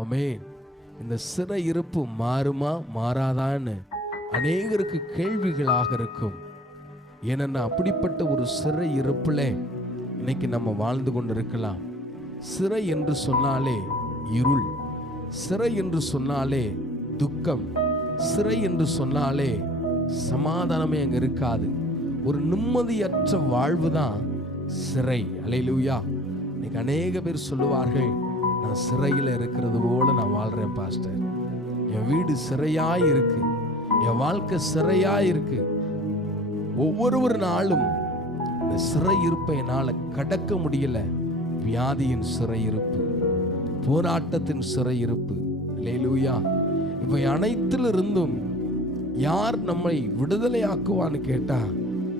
ஆமென். இந்த சிறை இருப்பு மாறுமா மாறாதான்னு அநேகருக்கு கேள்விகளாக இருக்கும். ஏன்னா அப்படிப்பட்ட ஒரு சிறை இருப்புல இன்னைக்கு நம்ம வாழ்ந்து கொண்டிருக்கலாம். சிறை என்று சொன்னாலே இருள், சிறை என்று சொன்னாலே துக்கம், சிறை என்று சொன்னாலே சமாதானமே அங்க இருக்காது. ஒரு நிம்மதியற்ற வாழ்வு தான் சிறை. அல்லேலூயா. இன்னைக்கு அநேக பேர் சொல்லுவார்கள், நான் சிறையில் இருக்கிறது போல நான் வாழ்றேன் பாஸ்டர். என் வீடு சிறையாய் இருக்கு, என் வாழ்க்கை சிறையாய் இருக்கு. ஒவ்வொரு நாளும் இந்த சிறை இருப்பை என்னால் கடக்க முடியல. வியாதியின் சிறை இருப்பு, போராட்டத்தின் சிறை இருப்பு. அல்லேலூயா. இவை அனைத்திலிருந்தும் யார் நம்மை விடுதலையாக்குவான்னு கேட்டா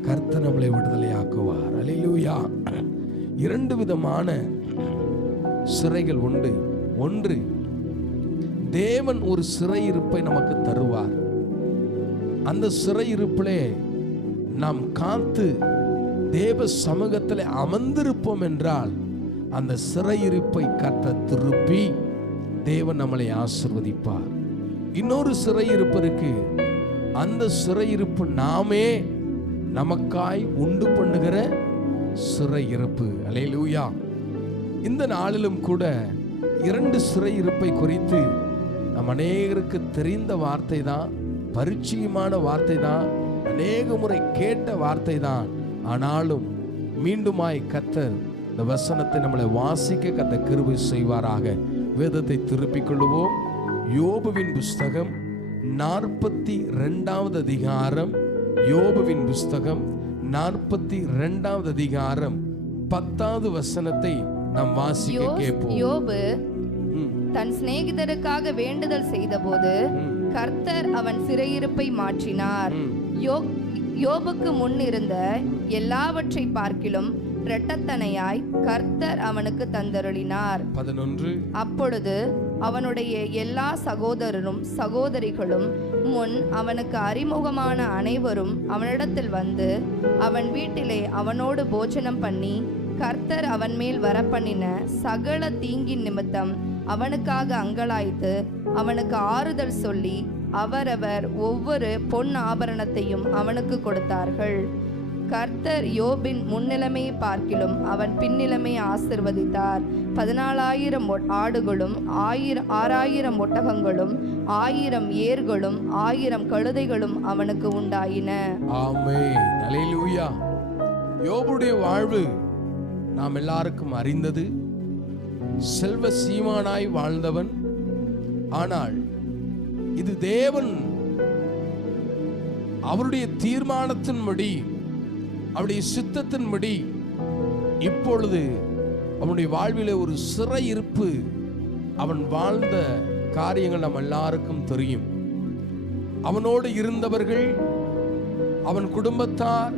கர்த்தர் நம்மளை விடுதலையாக்குவார். அல்லேலூயா. இரண்டு விதமான சிறைகள் உண்டு. ஒன்று, தேவன் ஒரு சிறையிருப்பை நமக்கு தருவார். அந்த சிறையிருப்பிலே நாம் காத்து தேவ சமூகத்தில் அமர்ந்திருப்போம் என்றால் அந்த சிறையிருப்பை கர்த்தர் திருப்பி தேவன் நம்மளை ஆசீர்வதிப்பார். இன்னொரு சிறையிருப்பு இருக்கு. அந்த சிறையிருப்பு நாமே நமக்காய் உண்டு பண்ணுகிற சிறையிருப்பு. அல்லேலூயா. இந்த நாளிலும் கூட இரண்டு சிறையிருப்பை குறித்து நம் அநேகருக்கு தெரிந்த வார்த்தை தான், பரிச்சயமான வார்த்தை தான், அநேக முறை கேட்ட வார்த்தை தான். ஆனாலும் மீண்டுமாய் கர்த்தர் இந்த வசனத்தை நம்மளை வாசிக்க கர்த்தர் கிருபை செய்வாராக. வேதத்தை திருப்பிக் கொள்வோம். யோபுவின் புஸ்தகம் 42வது அதிகாரம். யோபுவின் புஸ்தகம் 42வது அதிகாரம் 10வது வசனத்தை நாம் வாசிக்க கேட்போம். யோபு தன் சிநேகிதருக்காக வேண்டுதல் செய்தபோது கர்த்தர் அவன் சிறையிருப்பை மாற்றினார். யோபுக்கு முன் இருந்த எல்லாவற்றை பார்க்கிலும் இரட்டத்தனையாய் கர்த்தர் அவனுக்கு தந்தருளினார். 11. அப்பொழுது அவனுடைய எல்லா சகோதரரும் சகோதரிகளும் முன் அவனுக்கு அறிமுகமான அனைவரும் அவனிடத்தில் வந்து அவன் வீட்டிலே அவனோடு போஜனம் பண்ணி கர்த்தர் அவன் மேல் வரப்பண்ணின சகல தீங்கின் நிமித்தம் அவனுக்காக அங்கலாய்த்து அவனுக்கு ஆறுதல் சொல்லி அவரவர் ஒவ்வொரு பொன் ஆபரணத்தையும் அவனுக்கு கொடுத்தார்கள். கர்த்தர் யோபின் முன்னிலைமையை பார்க்கிலும் அவன் பின்னிலைமையை ஆசிர்வதித்தார். 14,000 ஆடுகளும் 6,000 ஒட்டகங்களும் 1000 ஏர்களும் 1000 கழுதைகளும் அவனுக்கு உண்டாயின. ஆமென். அல்லேலூயா. யோபுடைய வாழ்வு நாம் எல்லாருக்கும் அறிந்தது. செல்வ சீமானாய் வாழ்ந்தவன். ஆனால் இது தேவன் அவருடைய தீர்மானத்தின்படி, அவருடைய சித்தத்தின்படி இப்பொழுது அவனுடைய வாழ்விலே ஒரு சிறையிருப்பு, அவன் வாழ்ந்த காரியங்கள் நம்ம எல்லாருக்கும் தெரியும். அவனோடு இருந்தவர்கள், அவன் குடும்பத்தார்,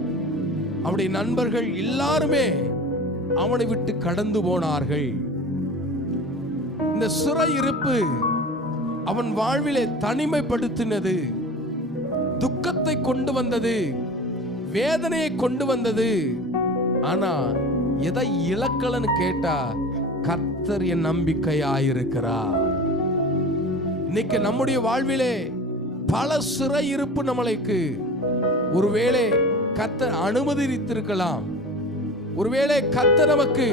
அவனுடைய நண்பர்கள் எல்லாருமே அவனை விட்டு கடந்து போனார்கள். இந்த சிறையிருப்பு அவன் வாழ்விலே தனிமைப்படுத்தினது, துக்கத்தை கொண்டு வந்தது, வேதனையை கொண்டு வந்தது. ஆனா எதை இழக்கலன்னு கேட்டா கர்த்தர் என் நம்பிக்கையாயிருக்கிறார். இன்னைக்கு நம்முடைய வாழ்விலே பல சிறையிருப்பு நம்மளுக்கு ஒருவேளை கர்த்தர் அனுமதித்திருக்கலாம். ஒருவேளை கர்த்தர் நமக்கு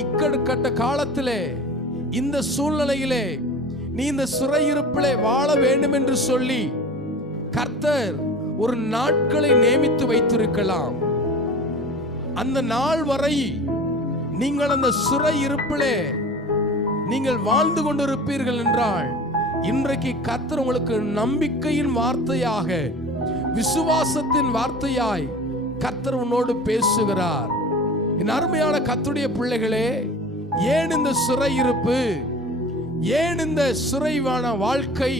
இக்கடுக்கட்ட காலத்திலே இந்த சூழ்நிலையிலே நீ இந்த சிறையிருப்பிலே வாழ வேண்டும் என்று சொல்லி கர்த்தர் ஒரு நாட்களை நியமித்து வைத்திருக்கலாம். அந்த நாள் வரை நீங்கள் அந்த சிறையிருப்பிலே நீங்கள் வாழ்ந்து கொண்டிருப்பீர்கள் என்றால் இன்றைக்கு கர்த்தர் உங்களுக்கு நம்பிக்கையின் வார்த்தையாக, விசுவாசத்தின் வார்த்தையாய் கர்த்தர் உன்னோடு பேசுகிறார். என் அருமையான கர்த்தருடைய பிள்ளைகளே, ஏன் இந்த சிறையிருப்பு, ஏன் இந்த சிறைவான வாழ்க்கை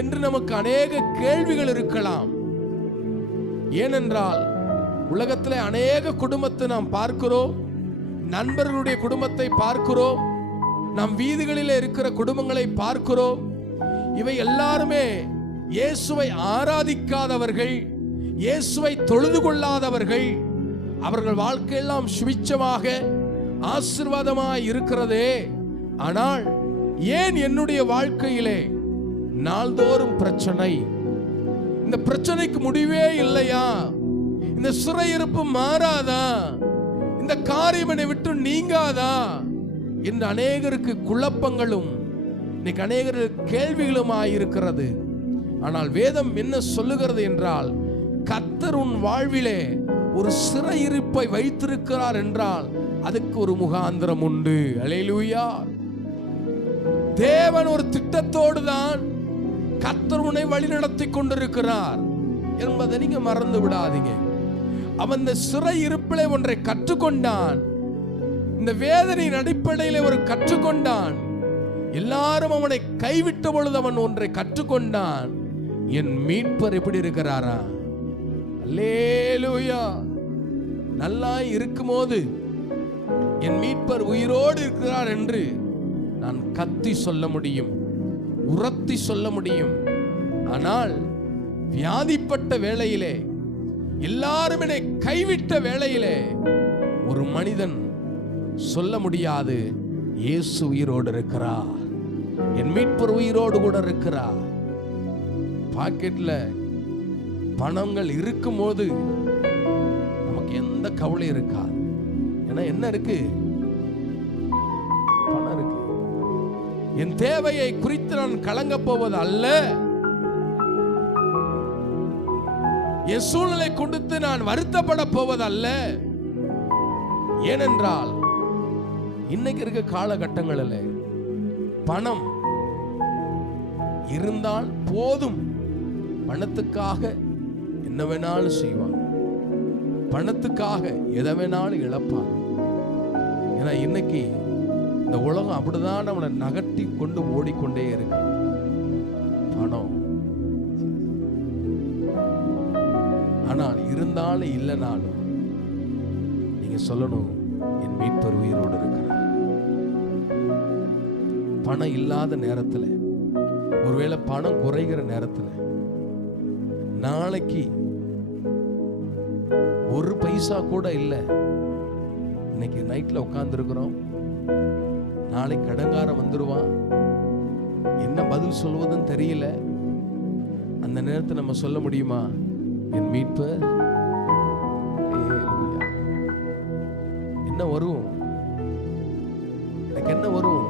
என்று நமக்கு அநேக கேள்விகள் இருக்கலாம். ஏனென்றால் உலகத்திலே அநேக குடும்பத்தை நாம் பார்க்கிறோம், நண்பர்களுடைய குடும்பத்தை பார்க்கிறோம், நம் வீதிகளிலே இருக்கிற குடும்பங்களை பார்க்கிறோம். இவை எல்லாருமே இயேசுவை ஆராதிக்காதவர்கள், இயேசுவை தொழுது கொள்ளாதவர்கள். அவர்கள் வாழ்க்கையெல்லாம் சுவிச்சமாக ஆசீர்வாதமாய் இருக்கிறதே. ஆனால் ஏன் என்னுடைய வாழ்க்கையிலே நாள்தோறும் பிரச்சனை? இந்த பிரச்சனைக்கு முடிவே இல்லையா? இந்த சிறையிருப்பு மாறாதா? இந்த காரியம் என்னை விட்டு நீங்காதா என்று அநேகருக்கு குழப்பங்களும் இன்னைக்கு அநேகருக்கு கேள்விகளுமாயிருக்கிறது. ஆனால் வேதம் என்ன சொல்லுகிறது என்றால், கர்த்தர் உன் வாழ்விலே ஒரு சிறையிருப்பை வைத்திருக்கிறார் என்றால் அதுக்கு ஒரு முகாந்திரம் உண்டு. அல்லேலூயா. தேவன் ஒரு திட்டத்தோடு தான் கர்த்தர் உன்னை வழிநடத்தி கொண்டிருக்கிறார் என்பதை நீங்க மறந்து விடாதீங்க. அவன் இந்த சிறையிருப்பிலே ஒன்றை கற்றுக்கொண்டான். இந்த வேதனையின் அடிப்படையில் ஒரு கற்றுக்கொண்டான். எல்லாரும் அவனை கைவிட்ட பொழுது அவன் ஒன்றை கற்றுக்கொண்டான். என் மீட்பர் எப்படி இருக்கிறாரா? அல்லேலூயா. நல்லா இருக்கும்போது என் மீட்பர் உயிரோடு இருக்கிறார் என்று நான் கத்தி சொல்ல முடியும், உரத்தி சொல்ல முடியும். ஆனால் வியாதிப்பட்ட வேளையிலே, எல்லாரும் என்னை கைவிட்ட வேளையிலே ஒரு மனிதன் சொல்ல முடியாது, இயேசு உயிரோடு இருக்கிறார், என் மீட்பர் உயிரோடு கூட இருக்கிறார். பாக்கெட்ல பணங்கள் இருக்கும்போது நமக்கு எந்த கவலை இருக்காது. ஏன்னா என்ன இருக்கு? பணம் இருக்கு. என் தேவையை குறித்து நான் கலங்க போவது அல்ல. என் சூழ்நிலை கொடுத்து நான் வருத்தப்பட போவது அல்ல. ஏனென்றால் இன்னைக்கு இருக்க காலகட்டங்களில் பணம் இருந்தால் போதும். பணத்துக்காக என்ன வேணாலும் செய்வாங்க, பணத்துக்காக எதை வேணாலும் இழப்பாங்க. ஏன்னா இன்னைக்கு இந்த உலகம் அப்படிதான் நம்மளை நகட்டி கொண்டு ஓடிக்கொண்டே இருக்கு. பணம் ஆனால் இருந்தாலும் இல்லைனாலும் நீங்க சொல்லணும், என் மீட்பர் உயிரோடு இருக்கிறார். பணம் இல்லாத நேரத்தில், ஒருவேளை பணம் குறைகிற நேரத்தில், நாளைக்கு ஒரு பைசா கூட இல்லை, இன்னைக்கு நைட்ல உட்கார்ந்து இருக்கிறோம், நாளைக்கு கடங்காரம் வந்துருவான், என்ன பதில் சொல்வதுன்னு தெரியல. அந்த நேரத்தை நம்ம சொல்ல முடியுமா, என் மீட்பர்? என்ன வரும்? எனக்கு என்ன வரும்?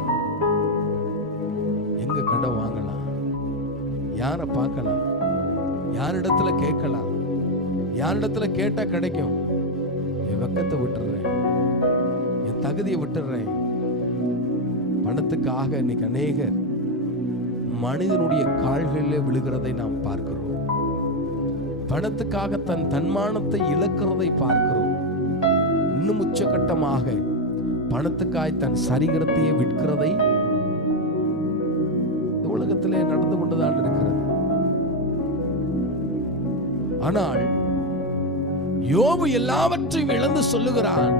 எங்க கடன் வாங்கலாம், யாரை பார்க்கலாம், யாரிடத்துல கேட்கலாம், யாரிடத்துல கேட்டா கிடைக்கும்? என் வெக்கத்தை விட்டுறேன், என் தகுதியை விட்டுறேன். பணத்துக்காக இன்னைக்கு அநேகர் மனிதனுடைய கால்களிலே விழுகிறதை நாம் பார்க்கிறோம். பணத்துக்காக தன் தன்மானத்தை இழக்கிறதை பார்க்கிறோம். இன்னும் உச்சகட்டமாக பணத்துக்காய் தன் சரீரத்தையே விற்கிறதை இந்த உலகத்திலே நடந்து கொண்டுதான் இருக்கிறது. ஆனால் யோபு எல்லாவற்றையும் இழந்து சொல்லுகிறான்,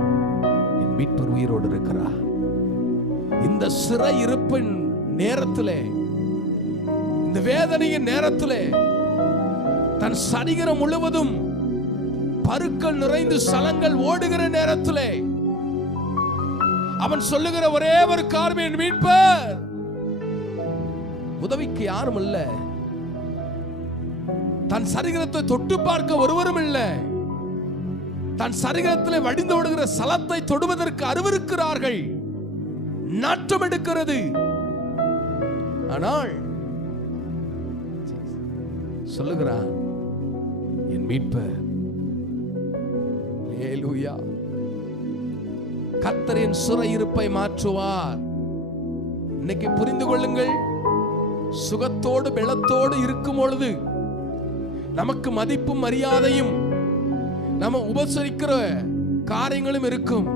என் மீட்பர் உயிரோடு இருக்கிறார். இந்த சிறை இருப்பின் நேரத்திலே, இந்த வேதனையின் நேரத்திலே, தன் சரீரம் முழுவதும் பருக்கள் நிறைந்து சலங்கள் ஓடுகிற நேரத்திலே அவன் சொல்லுகிற ஒரே ஒரு காரணம், என் மீட்பர். உதவிக்கு யாரும் இல்ல, தன் சரீரத்தை தொட்டு பார்க்க ஒருவரும் இல்லை, தன் சரீரத்தில் வடிந்து ஓடுகிற சலத்தை தொடுவதற்கு அருவருக்கிறார்கள், நாட்டம் எடுக்கிறது. ஆனால் சொல்லுகிறான், என் மீட்பர். ஹல்லேலூயா. கர்த்தரின் சிறையிருப்பை மாற்றுவார். இன்னைக்கு புரிந்து கொள்ளுங்கள், சுகத்தோடு பெலத்தோடு இருக்கும் பொழுது நமக்கு மதிப்பும் மரியாதையும் நம்ம உபசரிக்கிற காரியங்களும் இருக்கும்.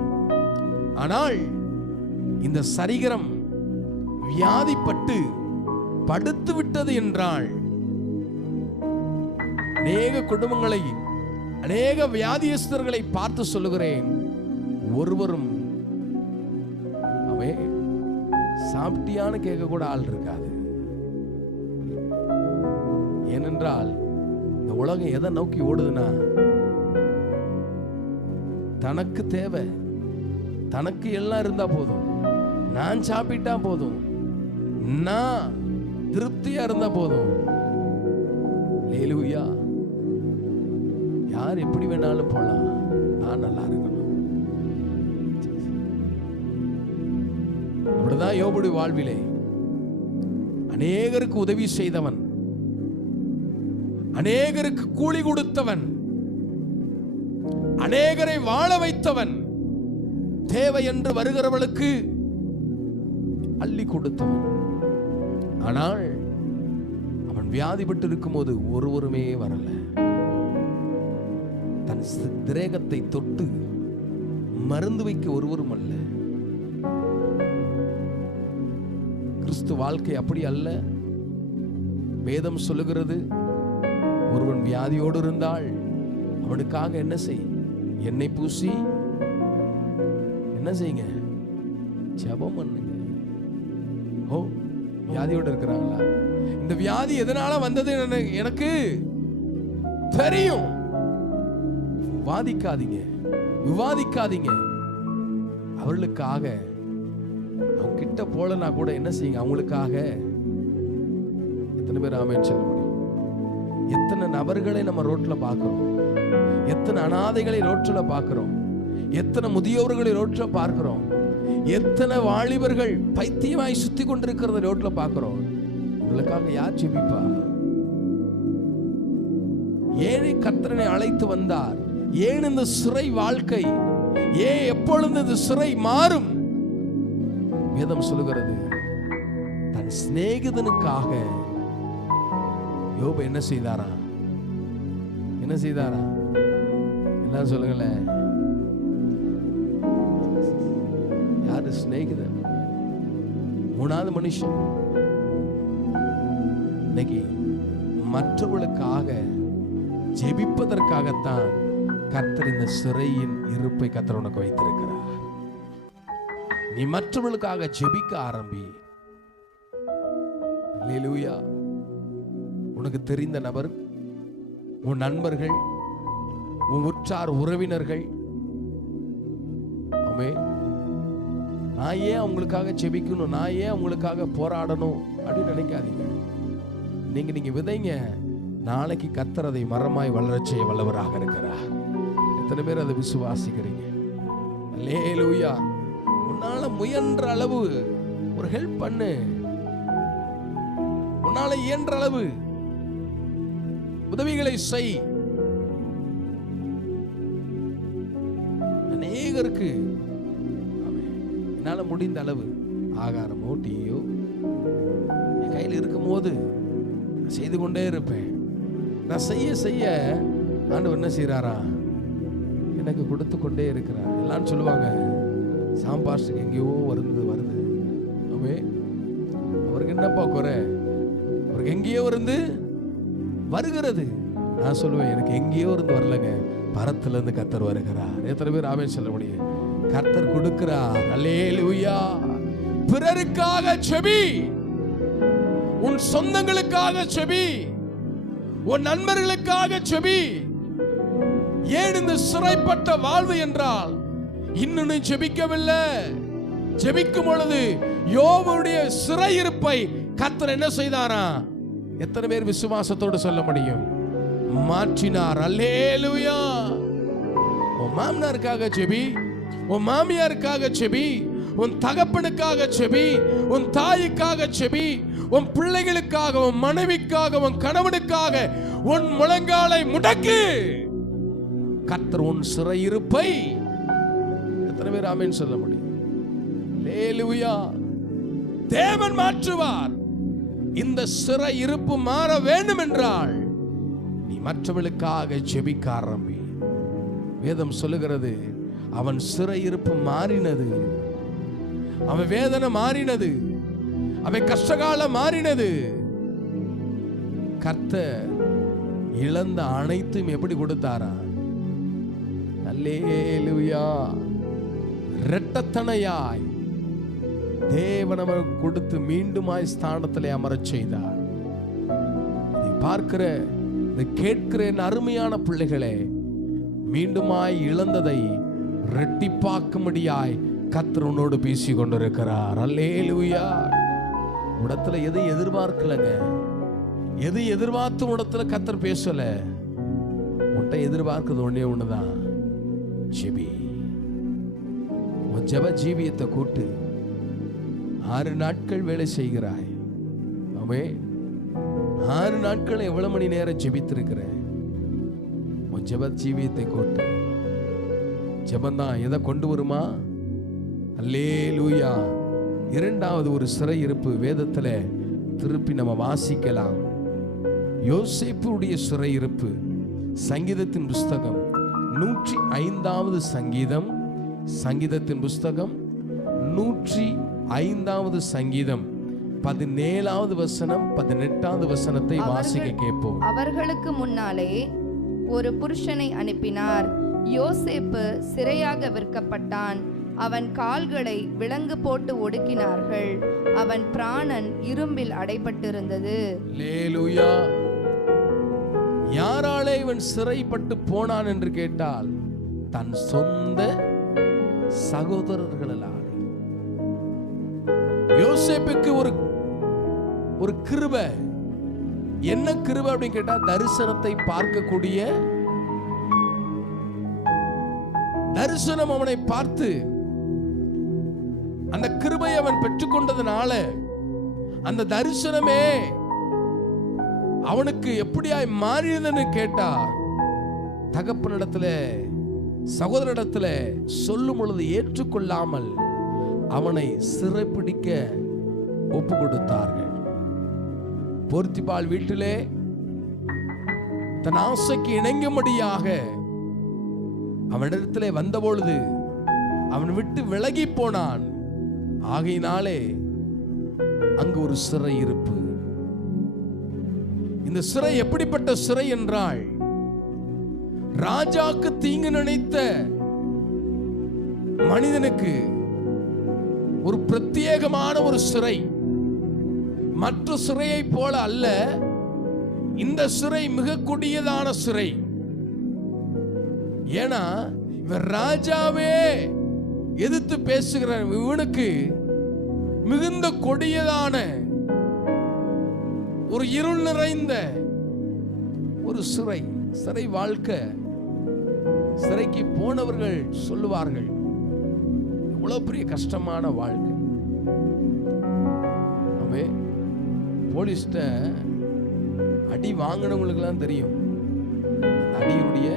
ஆனால் இந்த சரீரம் வியாதிப்பட்டு படுத்து விட்டது என்றால், அநேக குடும்பங்களை, அநேக வியாதியஸ்தர்களை பார்த்து சொல்லுகிறேன், ஒருவரும் அவன் சாப்பிட்டியான்னு கேட்க கூட ஆள் இருக்காது. ஏனென்றால் இந்த உலகம் எதை நோக்கி ஓடுதுன்னா, தனக்கு தேவை, தனக்கு எல்லாம் இருந்தா போதும், நான் சாப்பிட்டா போதும், மன்னா திருப்தியா இருந்தா போதும். ஹல்லேலூயா. யார் எப்படி வேணாலும் போலாம், நான் நல்லா இருக்கணும். அப்படிதான் யோபுடைய வாழ்விலே அநேகருக்கு உதவி செய்தவன், அநேகருக்கு கூலி கொடுத்தவன், அநேகரை வாழ வைத்தவன், தேவை என்று வருகிறவளுக்கு அள்ளி கொடுத்தவன். ஆனால் அவன் வியாதிப்பட்டு இருக்கும் போது ஒருவருமே வரல. தன் திரேகத்தை தொட்டு மருந்து வைக்க ஒருவரும் அல்ல. கிறிஸ்து வாழ்க்கை அப்படி அல்ல. வேதம் சொல்லுகிறது, ஒருவன் வியாதியோடு இருந்தால் அவனுக்காக என்ன செய், எண்ணெய் பூசி என்ன செய்யுங்க, ஜெபம் பண்ணுங்க. ஓ, வியாதியோடு இருக்கிறாங்களா? இந்த வியாதி எதனால வந்தது எனக்கு தெரியும். வாதிக்காதீங்க, விவாதிக்காதீங்க. அவர்களுக்காக அவங்க கிட்ட போலனா கூட என்ன செய்யுங்க, அவங்களுக்காக. எத்தனை பேர் ஆமென் சொல்ல முடியும்? எத்தனை நபர்களை நம்ம ரோட்ல பார்க்கிறோம், எத்தனை அனாதைகளை ரோட்ல பார்க்கிறோம், எத்தனை முதியோர்களை ரோட்ல பார்க்கிறோம், எத்தனை வாலிபர்கள் பைத்தியமாய் சுத்தி கொண்டிருக்கிறத ரோட்ல பார்க்கிறோம். உங்களுக்காக யார் ஜெபிப்பா? ஏன் கர்த்தரை அழைத்து வந்தார்? ஏன் இந்த சிறை வாழ்க்கை? ஏன் எப்பொழுது இந்த சிறை மாறும்? வேதம் சொல்லுகிறது, தன் சிநேகிதனுக்காக யோபு என்ன செய்தாரா? என்ன செய்தாரா? எல்லாம் சொல்லுங்களேன். யாரு சிநேகிதன்? மூணாவது மனுஷன். இன்னைக்கு மற்றவர்களுக்காக ஜெபிப்பதற்காகத்தான் கர்த்தர் இந்த சிறையின் இருப்பை கர்த்தர் உனக்கு வைத்திருக்கிறார். நீ மற்றவர்களுக்காக ஜெபிக்க ஆரம்பி. அல்லேலூயா. உனக்கு தெரிந்த நபர், உன் நண்பர்கள், உன் உற்றார் உறவினர்கள், ஆமென், நான் ஏன் அவங்களுக்காக ஜெபிக்கணும், நான் ஏன் அவங்களுக்காக போராடணும் அப்படின்னு நினைக்காதீங்க. நீங்க விதைங்க, நாளைக்கு கர்த்தர் அதை மரமாய் வளரச் செய்ய வல்லவராக இருக்கிறார். எத்தனை பேர் அதை விசுவாசிக்கிறீங்க? அல்லேலூயா. உன்னால முயன்ற அளவு ஒரு ஹெல்ப் பண்ணு. உன்னால இயன்ற அளவு உதவிகளை செய். அநேகருக்கு என்னால முடிந்த அளவு ஆகாரமோ டீயோ என் கையில் இருக்கும் போது செய்து கொண்டே இருப்பேன். நான் செய்ய செய்ய ஆண்டவர் என்ன செய்யறாரா, எனக்கு கொடுத்து கொண்டே இருக்கிறார். எல்லாம் சொல்லுவாங்க, சாம்பாஸ்டுக்கு எங்கேயோ வருது. ஆமே, அவருக்கு என்னப்பா குறை? அவருக்கு எங்கேயோ இருந்து வருகிறது. நான் சொல்லுவேன், எனக்கு எங்கேயோ இருந்து வரலங்க, பரத்துல இருந்து கர்த்தர் வருகிறார். எத்தனை பேர் ஆமென் சொல்ல முடியும்? கர்த்தர் கொடுக்கிறார். அல்லேலூயா. பிறருக்காக செபி, உன் சொந்தங்களுக்காக செபி, உன் நண்பர்களுக்காக செபி. ஏன் இந்த சிறைப்பட்ட வாழ்வு என்றால், இன்னும் ஜெபிக்கவில்லை. ஜெபிக்கும் பொழுது யோபுடைய சிறையிருப்பை கர்த்தர் என்ன செய்தாரா? எத்தனை பேர் விசுவாசத்தோடு சொல்ல முடியும்? மாற்றினார். அல்லேலூயா. உன் மாமனாருக்காக செபி, உன் மாமியாருக்காக செபி, உன் தகப்பனுக்காக செபி, உன் தாய்க்காக செபி, உன் பிள்ளைகளுக்காக, உன் மனைவிக்காக, உன் கணவனுக்காக உன் முழங்காலை முடக்கு. கர்த்தர் உன் சிறையிருப்பை, எத்தனை பேர் ஆமென் சொல்ல முடியும்? அல்லேலூயா. தேவன் மாற்றுவார். இந்த சிறையிருப்பு மாற வேண்டும் என்றால் நீ மற்றவர்களுக்காக ஜெபிக்க ஆரம்பி. வேதம் சொல்லுகிறது, அவன் சிறையிருப்பு மாறினது, அவன் வேதனை மாறினது, அவன் கஷ்டகாலம் மாறினது. கர்த்தர் இழந்த அனைத்தும் எப்படி கொடுத்தாரா? அல்லேலூயா. இரட்டத்தனையாய் தேவன் அவருக்கு கொடுத்து மீண்டுமாய் ஸ்தானத்திலே அமரச் செய்தார். இதை பார்க்கிற, இதை கேட்கிற என் அருமையான பிள்ளைகளே, மீண்டுமாய் இழந்ததை இரட்டிப்பாக்கும்படியாய் கர்த்தர் உன்னோடு பேசிக் கொண்டிருக்கிறார். அல்லேலூயா. உடத்துல எதை எதிர்பார்க்கலங்க, எது எதிர்பார்த்து உடத்துல கர்த்தர் பேசல. உன்கிட்ட எதிர்பார்க்கிறது ஒண்ணே ஒண்ணுதான், ஜெபி. உன் ஜெப ஜீவியத்தை கூட்டு. 6 நாட்கள் வேலை செய்கிறாய், ஆமென். 6 நாட்கள் எவ்வளவு மணி நேரம் ஜெபித்திருக்கிற? உன் ஜெப ஜீவியத்தை கூட்டு. ஜெபந்தான் எதை கொண்டு வருமா? அல்லேலூயா. 2வது ஒரு சிறையிருப்பு வேதத்துல திருப்பி நம்ம வாசிக்கலாம். யோசேப்புடைய சிறையிருப்பு. சங்கீதத்தின் புஸ்தகம் 105வது சங்கீதம், சங்கீதத்தின் புஸ்தகம் 105வது சங்கீதம் 17வது வசனம் 18வது வசனத்தை வாசிக்க கேட்போம். அவர்களுக்கு முன்னாலே ஒரு புருஷனை அனுப்பினார். யோசேப்பு சிறையாக விற்கப்பட்டான். அவன் கால்களை விலங்கு போட்டு ஒடுக்கினார்கள். அவன் பிராணன் இரும்பில் அடைபட்டிருந்தது. அல்லேலூயா. யாராலே இவன் சிறைப்பட்டு போனான் என்று கேட்டால் தன் சொந்த சகோதரர்களால். யோசேப்புக்கு ஒரு கிருபை. என்ன கிருபை அப்படின்னு கேட்டா, தரிசனத்தை பார்க்கக்கூடிய தரிசனம் அவனை பார்த்து அந்த கிருபை அவன் பெற்றுக்கொண்டதுனால அந்த தரிசனமே அவனுக்கு எப்படியாய் மாறியதுன்னு கேட்டா, தகப்பனிடத்துல சகோதரிடத்துல சொல்லும் பொழுது ஏற்றுக்கொள்ளாமல் அவனை சிறைப்பிடிக்க ஒப்பு கொடுத்தார்கள். போர்த்திபால் வீட்டிலே தன் ஆசைக்கு இணங்கும்படியாக அவனிடத்திலே வந்தபொழுது அவன் விட்டு விலகி போனான். ஆகையினாலே அங்கு ஒரு சிறை இருப்பு. இந்த சிறை எப்படிப்பட்ட சிறை என்றால், ராஜாக்கு தீங்கு நினைத்த மனிதனுக்கு ஒரு பிரத்யேகமான ஒரு சிறை. மற்ற சிறையை போல அல்ல, இந்த சிறை மிக கொடியதான சிறை. ஏன்னா இவன் ராஜாவே எதிர்த்து பேசுகிறான். இவனுக்கு மிகுந்த கொடியதான ஒரு இருள் நிறைந்த ஒரு சிறை. சிறை வாழ்க்கை. சிறைக்கு போனவர்கள் சொல்லுவார்கள், இவ்வளவு பெரிய கஷ்டமான வாழ்க்கை. போலீஸ்ட அடி வாங்கினவங்களுக்கு எல்லாம் தெரியும் அந்த அடியுடைய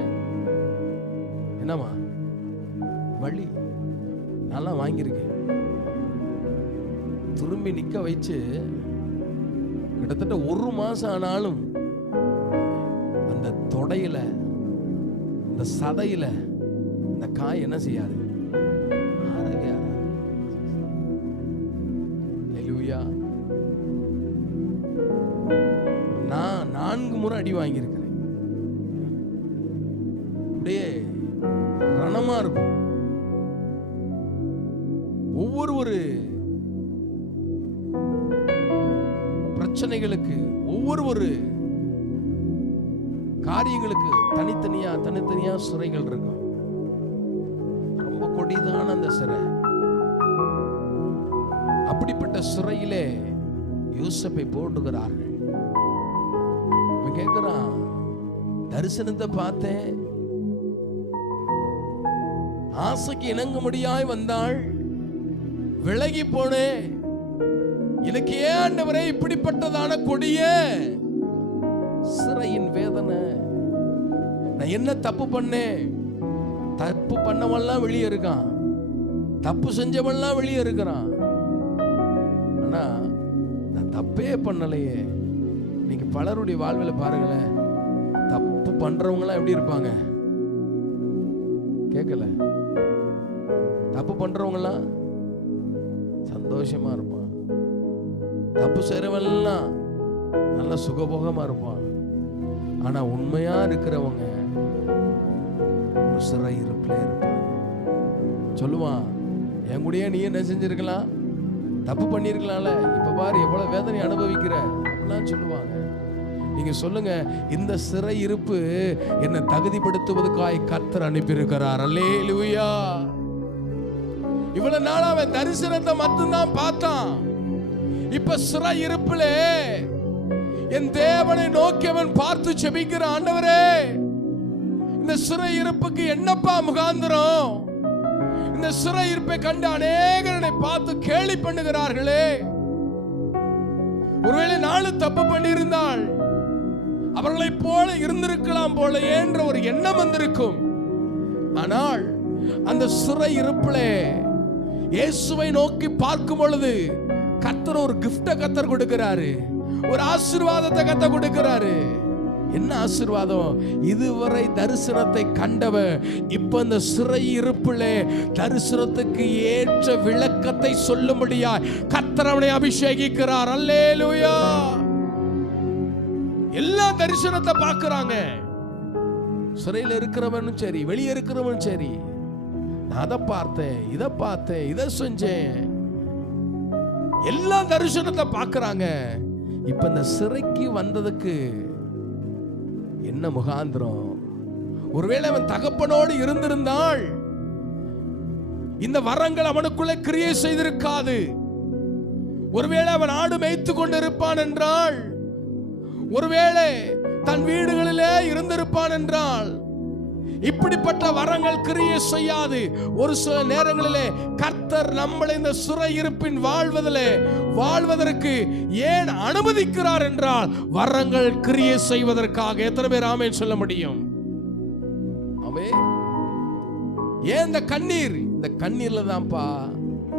என்னமா வழி. நல்லா வாங்கியிருக்கேன். திரும்பி நிக்க வச்சு கிட்டத்தட்ட 1 மாசம் ஆனாலும் அந்த தொடையில, அந்த சதையில இந்த காய் என்ன செய்யாது, ஆறவே ஆறாது. ஹல்லேலூயா. நான் 4 முறை அடி வாங்கியிருக்கிறேன். அப்படியே ரணமா இருக்கும். ஒவ்வொரு பிரச்சனைகளுக்கு, ஒவ்வொரு காரியங்களுக்கு தனித்தனியா சிறைகள் இருக்கும். ரொம்ப கொடிதான அந்த சிறை. அப்படிப்பட்ட சிறையிலே யோசேப்பை போடுகிறார்கள். கேட்கிறான், தரிசனத்தை பார்த்தேன், ஆசைக்கு இணங்கும்படியாய் வந்தாள், விலகி போனேன். எனக்கு ஏன் ஆண்டவரே இப்படிப்பட்டதான கொடிய சிறையின் வேதனை? நான் என்ன தப்பு பண்ணேன்? தப்பு பண்ணவெல்லாம் வெளியே இருக்கான், தப்பு செஞ்சவெல்லாம் வெளியே இருக்கிறான். ஆனா நான் தப்பே பண்ணலையே. நீங்க பலருடைய வாழ்வில் பாருங்களேன், தப்பு பண்றவங்களாம் எப்படி இருப்பாங்க? கேட்கல, தப்பு பண்றவங்கலாம் சந்தோஷமா இருப்பான். தப்பு செய்றவெல்லாம் நல்ல சுகபோகமா இருப்பான். ஆனா உண்மையா இருக்கிறவங்க ஒரு சிறை இருப்பில் இருப்பாங்க. சொல்லுவான், என் கூடயே நீ என்ன செஞ்சிருக்கலாம், தப்பு பண்ணிருக்கலாம்ல, இப்ப பாரு எவ்வளவு வேதனை அனுபவிக்கிற அப்படிலாம் சொல்லுவாங்க. நீங்க சொல்லுங்க, இந்த சிறை இருப்பு என்னை தகுதிப்படுத்துவதற்காய் கர்த்தர் அனுப்பியிருக்கிறார். அல்லேலூயா. இவ்வளவு நாள் அவன் தரிசனத்தை மட்டும்தான் பார்த்தான். இப்ப சிறை இருப்பிலே என் தேவனை நோக்கி அவன் பார்த்து செபிக்கிற, ஆண்டவரே இந்த சிறை இருப்புக்கு என்னப்பா முகாந்திரம்? இந்த சிறை இருப்பை கண்டு அநேகரை பார்த்து கேலி பண்ணுகிறார்களே, ஒருவேளை நானும் தப்பு பண்ணி இருந்தால் அவர்களை போல இருந்திருக்கலாம் போல என்ற ஒரு எண்ணம் வந்திருக்கும். ஆனால் அந்த சிறை இருப்பிலே இயேசுவை நோக்கி பார்க்கும் பொழுது கர்த்தர் ஒரு கிஃப்ட கர்த்தர் கொடுக்கிறாரு, ஒரு ஆசீர்வாதத்தை கர்த்தர் கொடுக்கிறாரு. என்ன ஆசீர்வாதம்? இதுவரை தரிசனத்தை கண்டவன் இப்ப இந்த சிறை இருப்பிலே தரிசனத்துக்கு ஏற்ற விளக்கத்தை சொல்லும்படியா கர்த்தர் அவனை அபிஷேகிக்கிறார். அல்லேலூயா. எல்லா தரிசனத்தை பார்க்கறாங்க. சிறையில் இருக்கிறவனும் சரி, வெளியே இருக்கிறவனும் சரி, நான் அதை பார்த்தேன், இதை பார்த்தேன், இதை செஞ்சேன், எல்லா தரிசனத்தை பார்க்கறாங்க. இப்ப இந்த சிறைக்கு வந்ததுக்கு என்ன முகாந்திரம்? ஒருவேளை அவன் தகப்பனோடு இருந்திருந்தால் இந்த வரங்கள் அவனுக்குள்ளே கிரியை செய்திருக்காது. ஒருவேளை அவன் ஆடு மேய்த்து கொண்டிருப்பான் என்றால், ஒருவேளை தன் வீடுகளிலே இருந்திருப்பான் என்றால் இப்படிப்பட்ட வரங்கள் கிரியை செய்யாது. ஒரு சில நேரங்களிலே கர்த்தர் நம்மளை இந்த சிறை இருப்பின் வாழ்வதற்கு ஏன் அனுமதிக்கிறார் என்றால் வரங்கள் கிரியை செய்வதற்காக. எத்தனை பேர் ஆமென் சொல்ல முடியும்? ஆமென். ஏன் இந்த கண்ணீர்? இந்த கண்ணீர்ல தான்ப்பா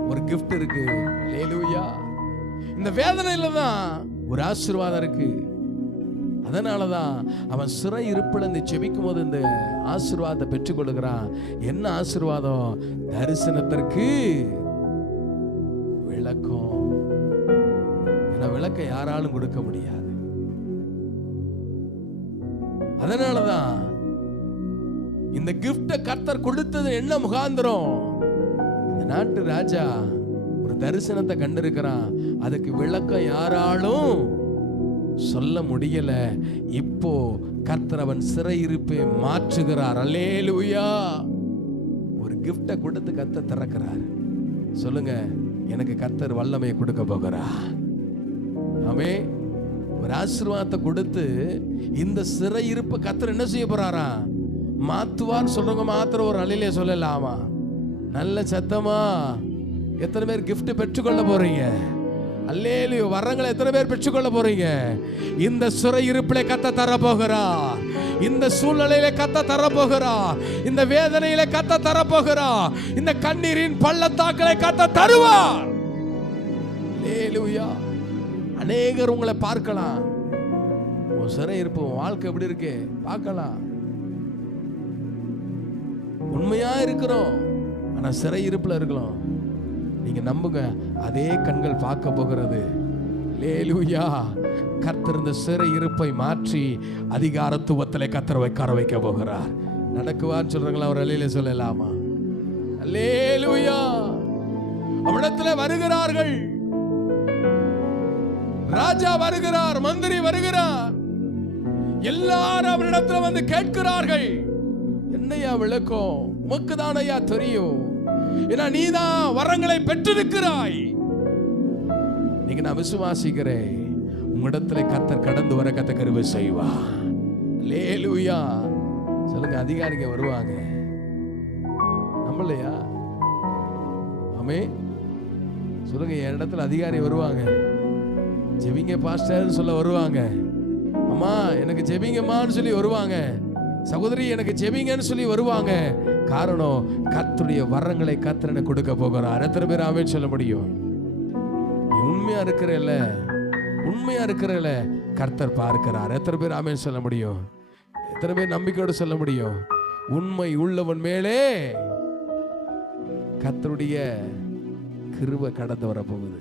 ஒரு கிஃப்ட் இருக்கு. அல்லேலூயா. இந்த வேதனையில தான் ஒரு ஆசீர்வாதம் இருக்கு. அதனாலதான் அவன் சிறை இருப்பில் இந்த ஜெபிக்கும் போது இந்த ஆசீர்வாதத்தை பெற்றுக் கொள்கிறான். என்ன ஆசீர்வாதம்? தரிசனத்திற்கு விளக்கம். விளக்க யாராலும் கொடுக்க முடியாது. அதனாலதான் இந்த கிஃப்ட கர்த்தர் கொடுத்தது என்ன முகாந்திரம்? இந்த நாட்டு ராஜா ஒரு தரிசனத்தை கண்டிருக்கிறான், அதுக்கு விளக்கம் யாராலும் சொல்ல முடியல. இப்போ கர்த்தர் அவன் சிறை இருப்பை மாற்றுகிறார். அல்லேலூயா. ஒரு கிஃப்ட கொடுத்து கர்த்தர் திறக்கிறார். சொல்லுங்க, எனக்கு கர்த்தர் வல்லமையை கொடுக்க போகிறார். ஆமென். ஒரு ஆசீர்வாதத்தை கொடுத்து இந்த சிறை இருப்பை கர்த்தர் என்ன செய்ய போறாரா? மாத்துவான்னு சொல்றவங்க மாத்திரம் ஒரு அலையிலே சொல்லலாமா? நல்ல சத்தமா எத்தனை பேர் கிஃப்ட் பெற்றுக்கொள்ள போறீங்க? அல்லேலூயா. வரங்களை எத்தனை பேர் பெற்றுக்கொள்ள போறீங்க? இந்த சிறை இருப்பிலே கர்த்தர் தர போகிறார். இந்த சூழ்நிலையில கர்த்தர் தர போகிறார். இந்த வேதனையில கர்த்தர் தர போகிறார். இந்த கண்ணீரின் பள்ளத்தாக்களை கர்த்தர் தருவார். அல்லேலூயா. அநேகர் உங்களை பார்க்கலாம். உன் சிறை இருப்பு, வாழ்க்கை எப்படி இருக்கு பார்க்கலாம். உண்மையா இருக்கிறோம், ஆனா சிறை இருப்புல இருக்கலாம். நீங்க நம்புங்க, அதே கண்கள் பார்க்க போகிறது. அல்லேலூயா. கர்த்தர் இந்த சிறை இருப்பை மாற்றி அதிகாரத்துவத்திலே கர்த்தர் உட்கார வைக்க போகிறார். நடக்குவான்னு சொல்றாங்களா? ஒரு அலையில சொல்லலாமா? அல்லேலூயா. அவனிடத்துல வருகிறார்கள். ராஜா வருகிறார், மந்திரி வருகிறார். எல்லாரும் அவரிடத்துல வந்து கேட்கிறார்கள், என்னையா விளக்கம்? உமக்கு தானையா தெரியும், ஏன்னா நீதான் வரங்களை பெற்றிருக்கிறாய். நீங்க நான் விசுவாசிக்கிறேன், உங்களிடத்துல கர்த்தர் கடந்து வர கர்த்தர் கிருபை செய்வார். அல்லேலூயா. சொல்லுங்க, அதிகாரிங்க வருவாங்க. நம்பலையா? ஆமென். சொல்லுங்க, என் இடத்துல அதிகாரி வருவாங்க. ஜெபிங்க பாஸ்டர் சொல்ல வருவாங்க. அம்மா எனக்கு ஜெபிங்கம்மான்னு சொல்லி வருவாங்க. சகோதரி எனக்கு ஜெபிங்கன்னு சொல்லி வருவாங்க. காரணம், கர்த்தருடைய வரங்களை கர்த்தர் எனக்கு கொடுக்க போகிறார். எத்தனை பேர் ஆமென் சொல்ல முடியும்? உண்மையா இருக்கிறல, உண்மையா இருக்கிறல கர்த்தர் பார்க்கிறார். எத்தனை பேர் ஆமென் சொல்ல முடியும்? எத்தனை பேர் நம்பிக்கையோடு சொல்ல முடியும்? உண்மை உள்ளவன் மேலே கர்த்தருடைய கிருபை கடந்து வர போகுது.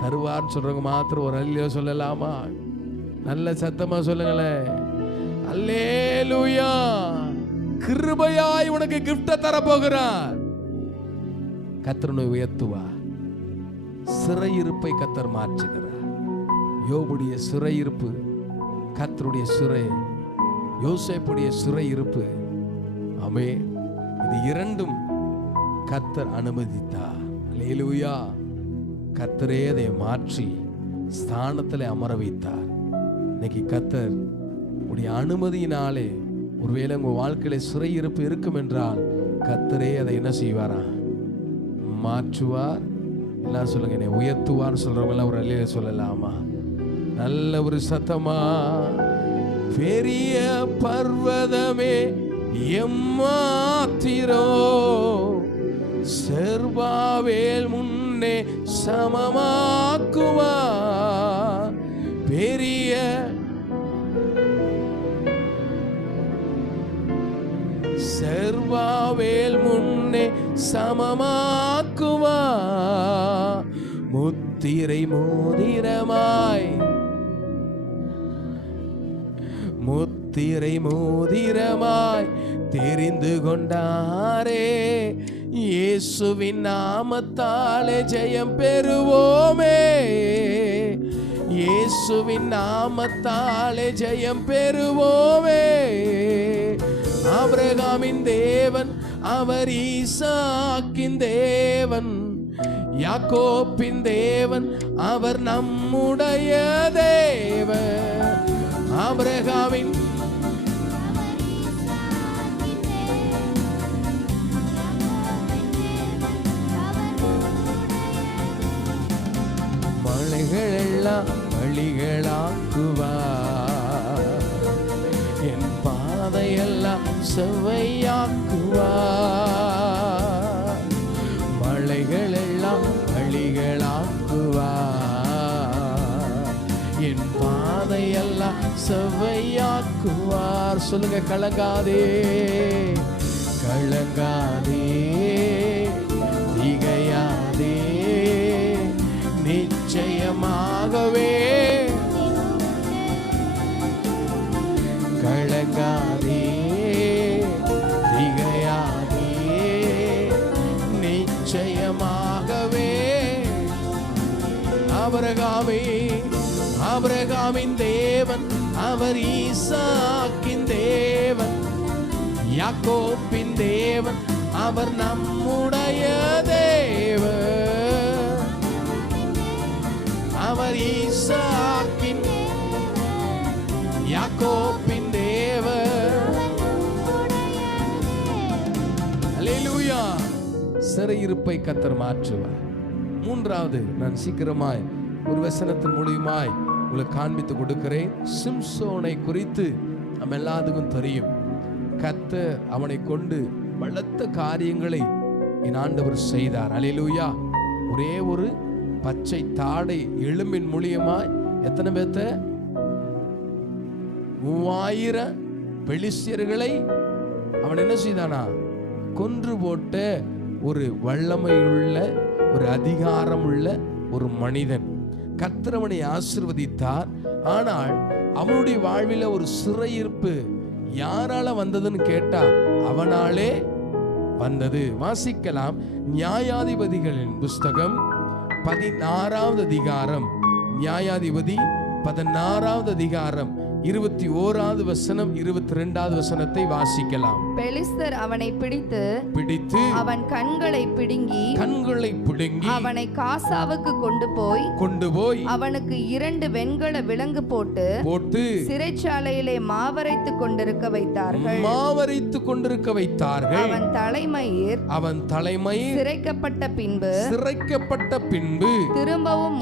தருவார்னு சொல்றவங்க மாத்திரம் ஒரு அல்லேலூயா சொல்லலாமா? நல்ல சத்தமா சொல்லுங்களேன். அல்லேலூயா. கிருபையாய் உனக்கு கிஃப்ட தர போகிறார். கர்த்தரை உயர்த்துவார். சிறையிருப்பை கர்த்தர் மாற்றுகிறார். யோபுடைய சிறையிருப்பு, கர்த்தருடைய சிறை, யோசேப்புடைய சிறையிருப்பு. ஆமென். இது இரண்டும் கர்த்தர் அனுமதித்தார். அல்லேலூயா. கர்த்தரே அதை மாற்றி ஸ்தானத்தில் அமர வைத்தார். இன்னைக்கு கர்த்தர் உடைய அனுமதியினாலே ஒருவேளை உங்க வாழ்க்கையில சிறையிருப்பு இருக்கும் என்றால் கர்த்தரே அதை என்ன செய்வாரா? மாற்றுவார். எல்லாம் சொல்லுங்க, என்னை உயர்த்துவார் சொல்றவங்க எல்லாம் ஒரு அல்லேலூயா சொல்லலாமா? நல்ல ஒரு சத்தமா. பெரிய பர்வதமே எம்மாத்திரோ செர்பாவேல் முன்னே சமமாக்குவா. பெரிய செர்பாவேல் முன்னே சமமாக்குவா. முத்திரை மோதிரமாய் முத்திரை மோதிரமாய் தெரிந்து கொண்டாரே. இயேசுவின் நாமத்தாலே ஜெயம் பெறுவோமே. இயேசுவின் நாமத்தாலே ஜெயம் பெறுவோமே. ஆபிரகாமின் தேவன் அவர் ஈசாக்கின் தேவன். யாக்கோப்பின் தேவன் அவர் நம்முடைய தேவன். ஆபிரகாமின் மலைகள் எல்லாம் வழிகளாக்குவார். என் பாதையெல்லாம் செவ்வையாக்குவார். மலைகள் எல்லாம் வழிகளாக்குவார். என் பாதையெல்லாம் செவ்வையாக்குவார். சொல்லுங்க, கலங்காதே கலங்காதே திகையாதே, நிச்சயமாகவே கலங்காதே திகையாதே, நிச்சயமாகவே. ஆபிரகாமின் தேவன் அவர் ஈசாக்கின் தேவன். யாக்கோப்பின் தேவன் அவர் நம்முடைய தேவன். அவர் ஈசாக்கின் யாக்கோப்பின் தேவன். அல்லேலூயா. சிறையிருப்பை கர்த்தர் மாற்றுவார். மூன்றாவது, நான் சீக்கிரமாய் ஒரு வசனத்தின் மூலியமாய் உங்களுக்கு காண்பித்து கொடுக்கிறேன். சிம்சோனை குறித்து நம்ம எல்லாத்துக்கும் தெரியும். கர்த்தர் அவனை கொண்டு பலத்த காரியங்களை என் ஆண்டவர் செய்தார். அல்லேலூயா. ஒரே ஒரு பச்சை தாடை எலும்பின் மூலியமாய் எத்தனை பேத்த 3000 பெலிஸ்தியர்களை அவன் என்ன செய்தானா? கொன்று போட்ட ஒரு வல்லமையுள்ள, ஒரு அதிகாரமுள்ள ஒரு மனிதன். கர்த்தர் அவனை ஆசீர்வதித்தார். ஆனால் அவனுடைய வாழ்வில் ஒரு சிறையிருப்பு யாரால வந்ததுன்னு கேட்டா அவனாலே வந்தது. வாசிக்கலாம். நியாயாதிபதிகளின் புஸ்தகம் 16வது அதிகாரம். நியாயாதிபதி 16வது அதிகாரம் 21வது வசனம் 22வது வசனத்தை வாசிக்கலாம். பெலிஸ்தர் அவனை பிடித்து அவன் கண்களை பிடுங்கி அவனை காசாவுக்கு கொண்டு போய் அவனுக்கு 2 வெண்கல விலங்கு போட்டு சிறைச்சாலையிலே மாவரைத்து கொண்டிருக்க வைத்தார்கள். அவன் தலைமயிர் சிரைக்கப்பட்ட பின்பு திரும்பவும்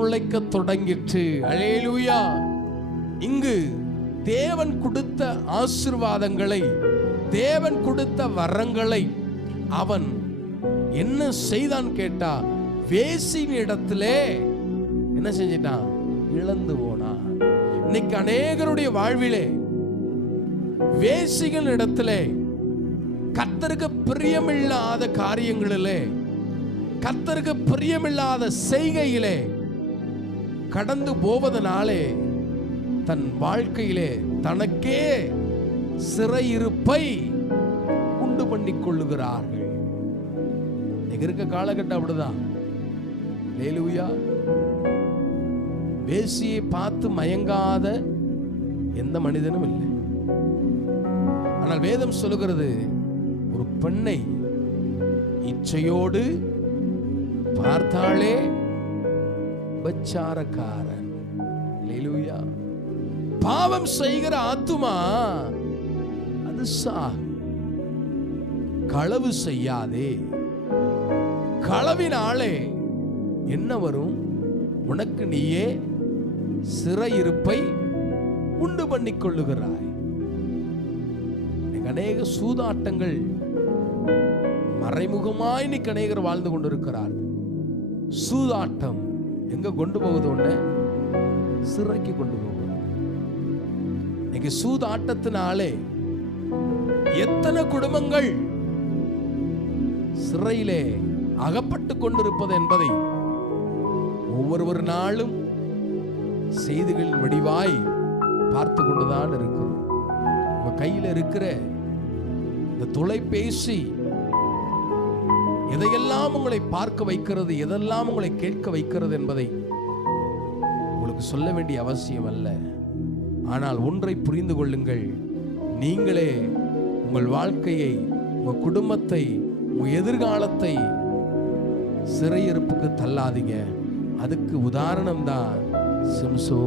முளைக்க தொடங்கிற்று. அல்லேலூயா. இங்கு தேவன் கொடுத்த ஆசீர்வாதங்களை, தேவன் கொடுத்த வரங்களை அவன் என்ன செய்தான் கேட்டா, வேசியின் இடத்திலே என்ன செஞ்சிட்டான்? இழந்து போனான். இன்னைக்கு அநேகருடைய வாழ்விலே வேசிகள் இடத்திலே, கர்த்தருக்கு பிரியமில்லாத காரியங்களிலே, கர்த்தருக்கு பிரியமில்லாத செய்கையிலே கடந்து போவதனாலே தன் வாழ்க்கையிலே தனக்கே சிறையிருப்பை உண்டு பண்ணிக் கொள்ளுகிறார்கள். இருக்க காலகட்டம் அப்படிதான். அல்லேலூயா. வேசியை பார்த்து மயங்காத எந்த மனிதனும் இல்லை. ஆனால் வேதம் சொல்லுகிறது, ஒரு பெண்ணை இச்சையோடு பார்த்தாலே விபச்சாரக்காரன். அல்லேலூயா. பாவம் செய்கிற ஆத்துமா அது சாகும். களவு செய்யாதே. களவினாலே என்ன வரும்? உனக்கு நீயே சிறையிருப்பை உண்டு பண்ணிக் கொள்ளுகிறாய். அநேக சூதாட்டங்கள் மறைமுகமாய் இன்னைக்கு அநேகர் வாழ்ந்து கொண்டிருக்கிறார். சூதாட்டம் எங்க கொண்டு போகுது? ஒண்ணு சிறைக்கு கொண்டு போகுது. இன்னைக்கு சூதாட்டத்தினாலே எத்தனை குடும்பங்கள் சிறையிலே அகப்பட்டு கொண்டிருப்பது என்பதை ஒவ்வொரு நாளும் செய்திகளின் வடிவாய் பார்த்து கொண்டுதான் இருக்கிறோம். உங்க கையில் இருக்கிற இந்த தொலைபேசி எதையெல்லாம் உங்களை பார்க்க வைக்கிறது, எதெல்லாம் உங்களை கேட்க வைக்கிறது என்பதை உங்களுக்கு சொல்ல வேண்டிய அவசியம் அல்ல. ஆனால் ஒன்றை புரிந்து கொள்ளுங்கள், நீங்களே உங்கள் வாழ்க்கையை, உங்க குடும்பத்தை, உங்க எதிர்காலத்தை சிறையிருப்புக்கு தள்ளாதீங்க. அதுக்கு உதாரணம் தான் சிம்சோ.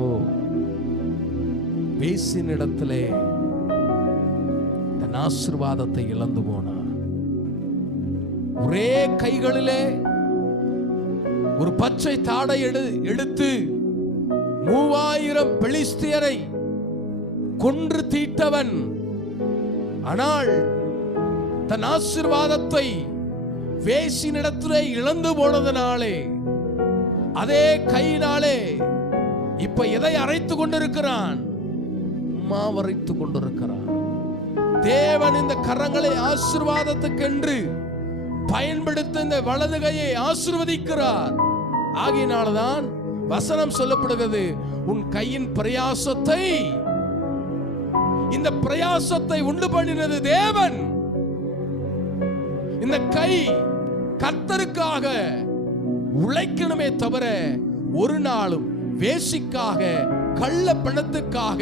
பேசின இடத்திலே தன் ஆசீர்வாதத்தை இழந்து போனார். ஒரே கைகளிலே ஒரு பச்சை தாடை எடுத்து 3000 பெலிஸ்தியரை கொன்று தீட்டவன். ஆனால் தன் ஆசீர்வாதத்தை வேசினிடத்திலே இழந்து போனதனாலே அதே கையினாலே இப்ப எதை அரைத்து கொண்டிருக்கிறான்? மாவரைத்து கொண்டிருக்கிறான். தேவன் இந்த கரங்களை ஆசீர்வாதத்துக்கென்று பயன்படுத்த இந்த வலது கையை ஆசீர்வதிக்கிறார். ஆகையினால்தான் வசனம் சொல்லப்படுகிறது, உன் கையின் பிரயாசத்தை, இந்த பிரயாசத்தை உண்டு பண்ணினது தேவன். இந்த கை கர்த்தருக்காக உழைக்கணுமே தவிர ஒரு நாளும் வேசிக்காக, கள்ள பணத்துக்காக,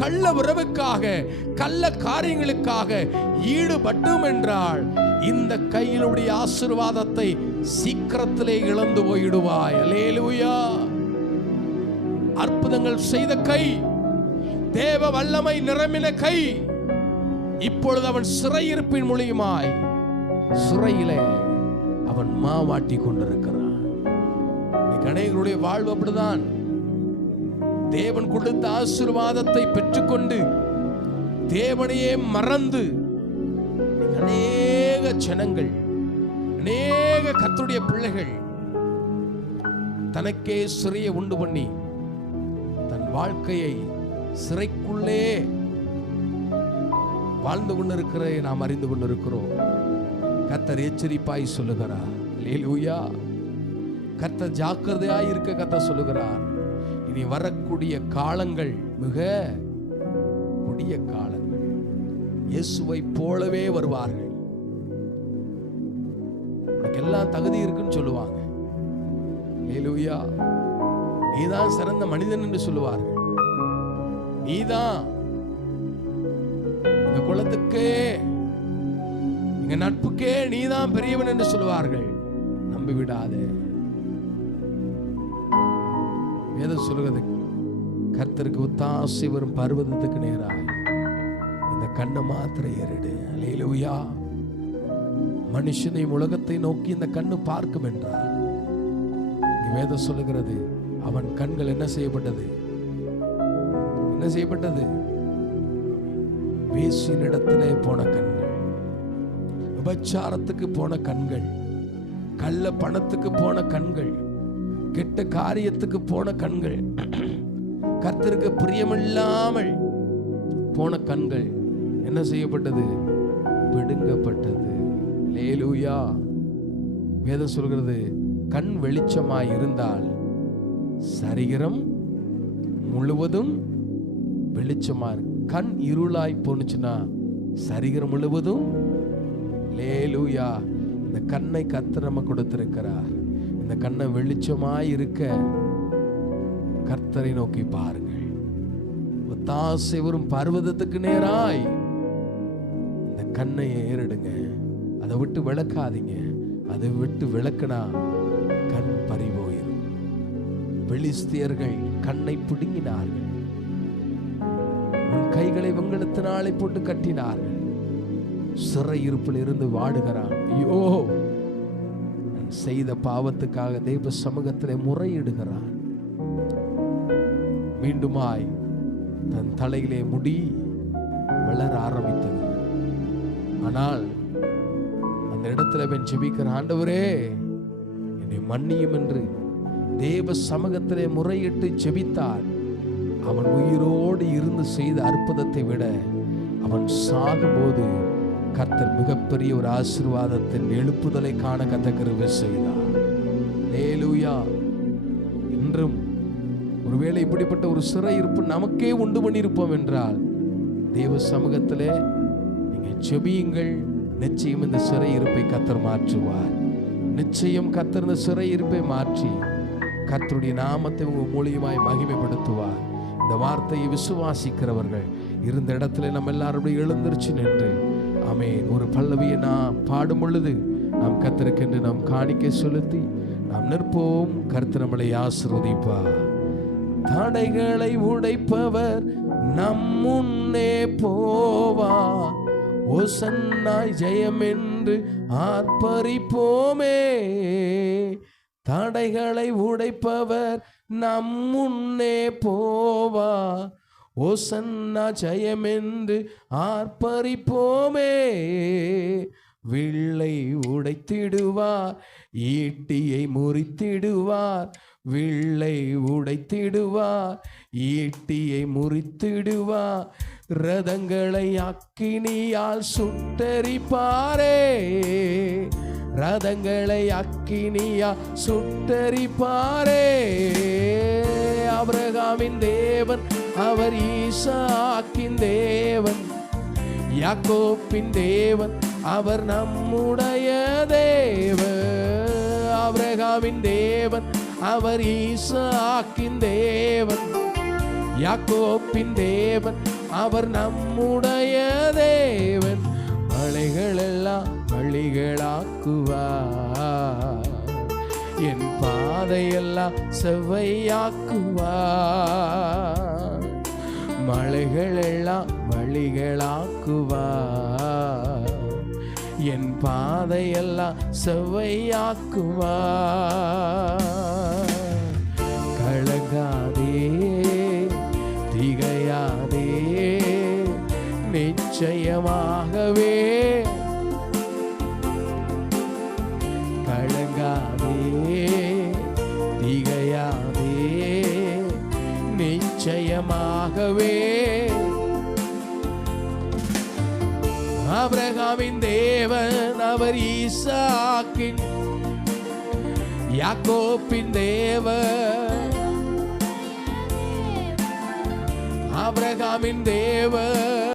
கள்ள உறவுக்காக, கள்ள காரியங்களுக்காக ஈடுபட்டும் என்றால் இந்த கையினுடைய ஆசீர்வாதத்தை சீக்கிரத்திலே இழந்து போயிடுவாய். அல்லேலூயா. அற்புதங்கள் செய்த கை, தேவ வல்லமை நிரம்பின கை, இப்பொழுது அவன் சிறையிருப்பின் மூலியமாய் சிறையிலே அவன் மாவாட்டி கொண்டிருக்கிறான். அநேகருடைய வாழ்வு அப்படிதான். தேவன் கொடுத்த ஆசீர்வாதத்தை பெற்றுக்கொண்டு தேவனையே மறந்து அநேக ஜனங்கள், அநேக கர்த்தருடைய பிள்ளைகள் தனக்கே சிறையை உண்டு பண்ணி தன் வாழ்க்கையை சிறைக்குள்ளே வாழ்ந்து கொண்டிருக்கிறதை நாம் அறிந்து கொண்டிருக்கிறோம். கர்த்தர் எச்சரிப்பாய் சொல்லுகிறார். அல்லேலூயா. கர்த்தர் ஜாக்கிரதையாய் இருக்க கர்த்தர் சொல்லுகிறார். இனி வரக்கூடிய காலங்கள் மிக கொடிய காலங்கள். இயேசுவை போலவே வருவார்கள். உனக்கு எல்லாம் தகுதி இருக்குன்னு சொல்லுவாங்க. அல்லேலூயா. நீதான் சிறந்த மனிதன் என்று சொல்லுவார்கள். நீதான் இந்த குலத்துக்கே, எங்க நட்புக்கே நீதான் பெரியவன் என்று சொல்லுவார்கள். நம்பி விடாதே. வேதம் சொல்லுகிறது, கர்த்தருக்கு ஒத்தாசை வரும் பர்வதத்துக்கு நேராய் இந்த கண்ணை மாத்திரம் ஏறிடு. அல்லேலூயா. மனுஷனை உலகத்தை நோக்கி இந்த கண்ணு பார்க்கும் என்றார். வேதம் சொல்லுகிறது, அவன் கண்கள் என்ன செய்யப்பட்டது? என்ன செய்யப்பட்டது? வேசினிடத்திலே போன கண்கள், விபச்சாரத்துக்கு போன கண்கள், கள்ள பணத்துக்கு போன கண்கள், கெட்ட காரியத்துக்கு போன கண்கள், கர்த்தருக்கு பிரியமில்லாமல் போன கண்கள் என்ன செய்யப்பட்டது? பிடுங்கப்பட்டது. அல்லேலூயா. வேதம் சொல்கிறது, கண் வெளிச்சமாய் இருந்தால் சரீரம் முழுவதும் வெளிச்சமா இருக்கு. கண் இருளாய் போனுச்சுன்னா சரீரம் முழுவதும். அல்லேலூயா. இந்த கண்ணை கர்த்தர் நமக்கு கொடுத்திருக்கிறார். இந்த கண்ணை வெளிச்சமாய் இருக்க கர்த்தரை நோக்கி பாருங்கள். ஒத்தாசை வரும் பர்வதத்துக்கு நேராய் இந்த கண்ணை ஏறிடுங்க. அதை விட்டு விளக்காதீங்க. அதை விட்டு விளக்குனா கண் பறிபோயிரும். பெலிஸ்தியர்கள் கண்ணை பிடுங்கினார்கள், உன் கைகளை வெங்கலத்தினாலே போட்டு கட்டினார்கள். சிறையிருப்பில் இருந்து வாடுகிறான். ஐயோ, நான் செய்த பாவத்துக்காக தேவ சமூகத்திலே முறையிடுகிறான். மீண்டுமாய் தன் தலையிலே முடி வளர ஆரம்பித்தது. ஆனால் அந்த இடத்துல அவன் ஜெபிக்கிறான், ஆண்டவரே என்னை மன்னியும் என்று தேவ சமூகத்திலே முறையிட்டு ஜெபித்தார். அவன் உயிரோடு இருந்து செய்த அற்புதத்தை விட அவன் சாகும்போது கர்த்தர் மிகப்பெரிய ஒரு ஆசீர்வாதத்தின் எழுப்புதலை காண கர்த்தர் கிருபை செய்தார். ஹல்லேலூயா. இன்றும் ஒருவேளை இப்படிப்பட்ட ஒரு சிறையிருப்பு நமக்கே உண்டு பண்ணியிருப்போம் என்றால் தேவ சமூகத்திலே நீங்க ஜெபியுங்கள். நிச்சயம் இந்த சிறையிருப்பை கர்த்தர் மாற்றுவார். நிச்சயம் கர்த்தர் இந்த சிறையிருப்பை மாற்றி கர்த்தருடைய நாமத்தை உங்க மூலியமாய் மகிமைப்படுத்துவார். இந்த வார்த்தையை விசுவாசிக்கிறவர்கள் இருந்த இடத்துல நம்ம எல்லாரும் எழுந்திருச்சு நின்று ஆமென் ஒரு பல்லவியை நாம் பாடும் பொழுது நாம் கர்த்தருக்கென்று நாம் காணிக்கை செலுத்தி நாம் நிற்போம். கர்த்தர் நம்மளை ஆசீர்வதிப்பார். தடைகளை உடைப்பவர் நம் முன்னே போவார். ஓசன்னாய் ஜெயம் என்று ஆர்ப்பரிப்போமே. தடைகளை உடைப்பவர் நம் முன்னே போவார். ஓசன்னா ஜெயம் என்று ஆர்ப்பரிப்போமே. வில்லை உடைத்திடுவார், ஈட்டியை முறித்திடுவார். வில்லை உடைத்திடுவார், ஈட்டியை முறித்திடுவார். ரதங்களை அக்கினியால் சுட்டரிப்பாரே. ரதங்களை அக்கினியால் சுட்டரிப்பாரே. ஆபிரகாமின் தேவன் அவர் ஈசாக்கின் தேவன். யாக்கோப்பின் தேவன் அவர் நம்முடைய தேவன். ஆபிரகாமின் தேவன் அவர் ஈசாக்கின் தேவன். யாக்கோப்பின் தேவன் அவர் நம்முடைய தேவன். மலைகள் எல்லாம் வழிகளாக்குவார், என் பாதையெல்லாம் செவ்வையாக்குவார். மலைகள் எல்லாம் வழிகளாக்குவார், என் பாதையெல்லாம் செவ்வையாக்குவார். கலங்காதே, திகையாதே, நிச்சயமாகவே கலங்காதே, திகையாதே, நிச்சயமாகவே. ஆபிரகாமின் தேவன் அவர் ஈசாக்கின். யாக்கோப்பின் தேவன். ஆபிரகாமின் தேவன்